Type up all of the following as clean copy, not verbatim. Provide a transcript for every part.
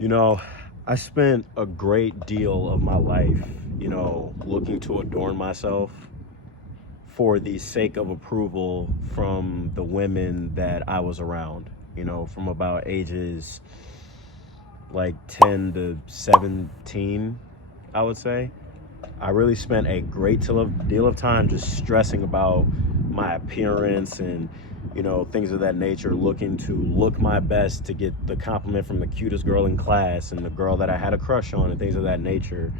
You know, I spent a great deal of my life, looking to adorn myself for the sake of approval from the women that I was around, from about ages like 10 to 17, I would say. I really spent a great deal of time just stressing about my appearance and things of that nature, looking to look my best to get the compliment from the cutest girl in class and the girl that I had a crush on and things of that nature,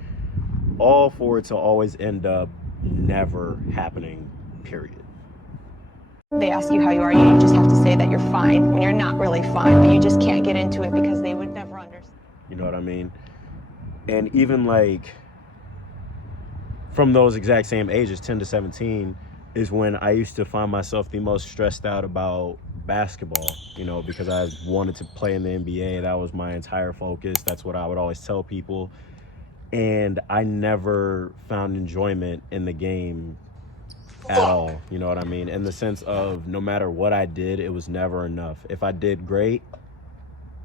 all for it to always end up never happening, period. They ask you how you are, you just have to say that you're fine when you're not really fine, but you just can't get into it because they would never understand. You know what I mean? And even like from those exact same ages, 10 to 17, is when I used to find myself the most stressed out about basketball, because I wanted to play in the NBA. That was my entire focus. That's what I would always tell people. And I never found enjoyment in the game at all. You know what I mean? In the sense of no matter what I did, it was never enough. If I did great,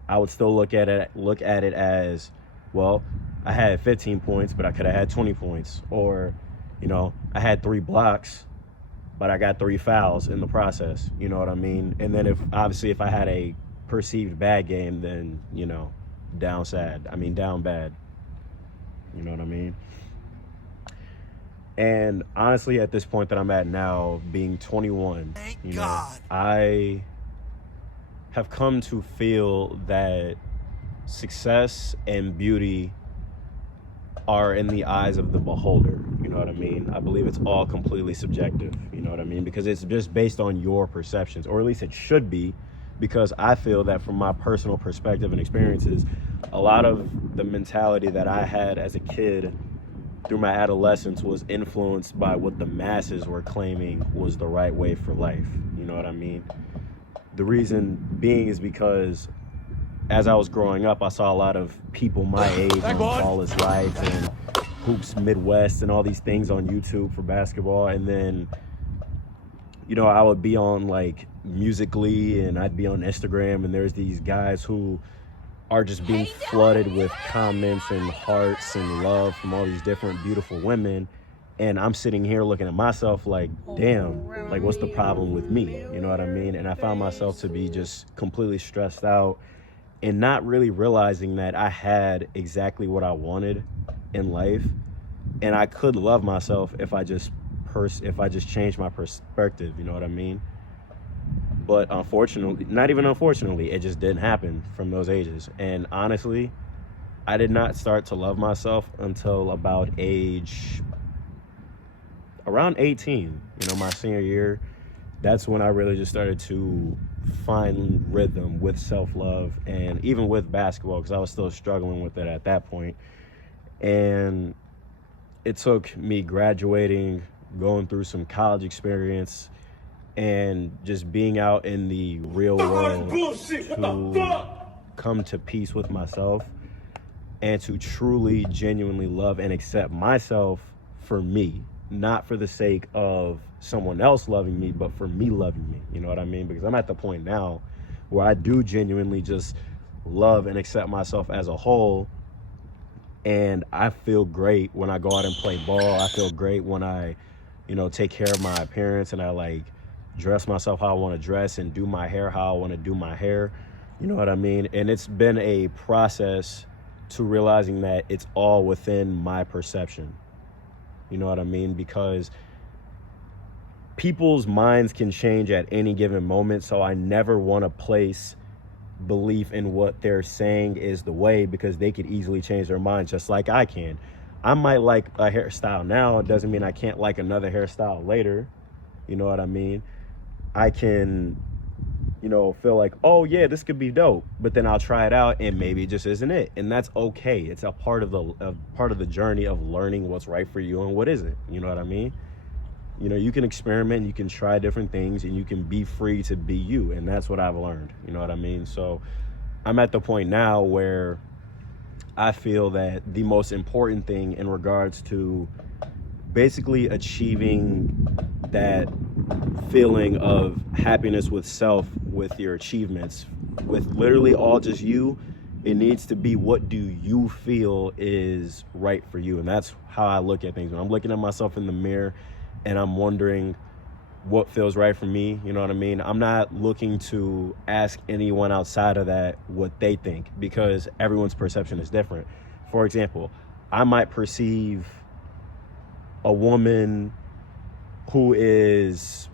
I would still look at it as, well, I had 15 points, but I could have had 20 points. Or, I had 3 blocks, but I got 3 fouls in the process. You know what I mean? And then if I had a perceived bad game, then, down bad. You know what I mean? And honestly, at this point that I'm at now, being 21, I have come to feel that success and beauty are in the eyes of the beholder. You know what I mean? I believe it's all completely subjective. You know what I mean? Because it's just based on your perceptions, or at least it should be, because I feel that from my personal perspective and experiences, a lot of the mentality that I had as a kid through my adolescence was influenced by what the masses were claiming was the right way for life. You know what I mean? The reason being is because as I was growing up, I saw a lot of people my age on All Is Life and Hoops Midwest and all these things on YouTube for basketball. And then, I would be on like Musically and I'd be on Instagram, and there's these guys who are just being flooded with comments and hearts and love from all these different beautiful women. And I'm sitting here looking at myself like, damn, like what's the problem with me? You know what I mean? And I found myself to be just completely stressed out and not really realizing that I had exactly what I wanted in life. And I could love myself if I just changed my perspective, you know what I mean? But unfortunately, not even unfortunately, it just didn't happen from those ages. And honestly, I did not start to love myself until about around 18, my senior year. That's when I really just started to find rhythm with self-love, and even with basketball, because I was still struggling with it at that point. And it took me graduating, going through some college experience, and just being out in the real world to come to peace with myself and to truly, genuinely love and accept myself for me, not for the sake of someone else loving me, but for me loving me. You know what I mean? Because I'm at the point now where I do genuinely just love and accept myself as a whole. And I feel great when I go out and play ball. I feel great when I, take care of my appearance and I like dress myself how I want to dress and do my hair how I want to do my hair. You know what I mean? And it's been a process to realizing that it's all within my perception. You know what I mean? Because people's minds can change at any given moment. So I never want to place belief in what they're saying is the way, because they could easily change their minds just like I can. I might like a hairstyle now. It doesn't mean I can't like another hairstyle later. You know what I mean? I can, feel like, oh yeah, this could be dope, but then I'll try it out and maybe it just isn't it. And that's okay. It's a part of the journey of learning what's right for you and what isn't. You know what I mean? You can experiment, you can try different things, and you can be free to be you. And that's what I've learned. You know what I mean? So I'm at the point now where I feel that the most important thing in regards to basically achieving that feeling of happiness with self, with your achievements, with literally all just you, It needs to be, what do you feel is right for you? And that's how I look at things. When I'm looking at myself in the mirror and I'm wondering what feels right for me, you know what I mean? I'm not looking to ask anyone outside of that what they think, because everyone's perception is different. For example, I might perceive a woman who is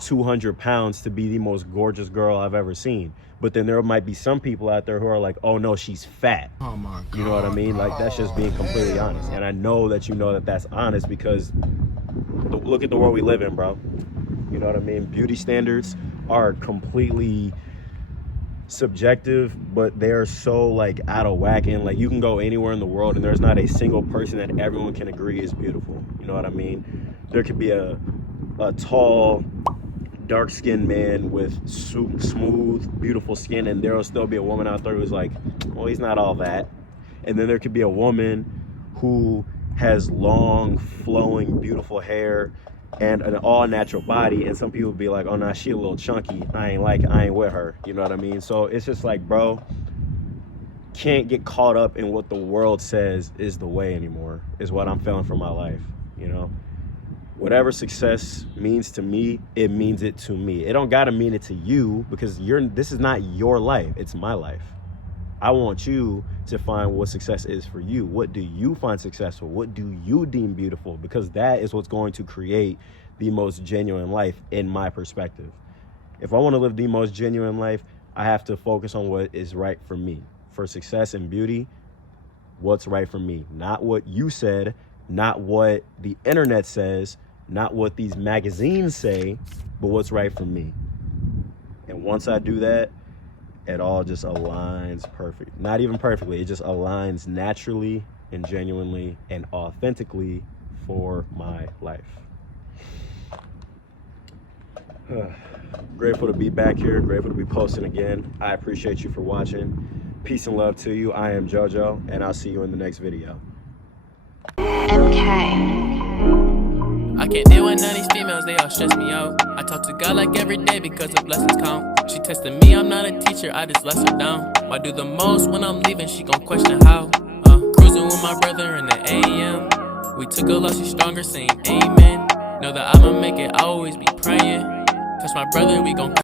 200 pounds to be the most gorgeous girl I've ever seen. But then there might be some people out there who are like, oh no, she's fat. Oh my God. You know what I mean? Like, that's just being completely honest. And I know that you know that that's honest, because look at the world we live in, bro. You know what I mean? Beauty standards are completely subjective, but they're so like out of whack. And like, you can go anywhere in the world and there's not a single person that everyone can agree is beautiful. You know what I mean? There could be a tall, dark-skinned man with smooth, beautiful skin, and there'll still be a woman out there who's like, well, he's not all that. And then there could be a woman who has long, flowing, beautiful hair and an all-natural body, and some people be like, oh nah, she a little chunky, I ain't with her. You know what I mean? So it's just like, bro, can't get caught up in what the world says is the way anymore, is what I'm feeling for my life. You know, whatever success means to me, it means it to me. It don't gotta mean it to you, because this is not your life, it's my life. I want you to find what success is for you. What do you find successful? What do you deem beautiful? Because that is what's going to create the most genuine life, in my perspective. If I want to live the most genuine life, I have to focus on what is right for me. For success and beauty, what's right for me. Not what you said, not what the internet says, not what these magazines say, but what's right for me. And once I do that, it all just aligns perfect. Not even perfectly, it just aligns naturally and genuinely and authentically for my life. Grateful to be back here, grateful to be posting again. I appreciate you for watching. Peace and love to you. I am JoJo, and I'll see you in the next video. MK. I can't deal with none of these females, they all stress me out. I talk to God like every day because the blessings count. She testing me, I'm not a teacher, I just let her down. Why do the most when I'm leaving, she gon' question how. Cruising with my brother in the AM. We took a loss, she's stronger, saying amen. Know that I'ma make it, I always be praying. Touch my brother, we gon'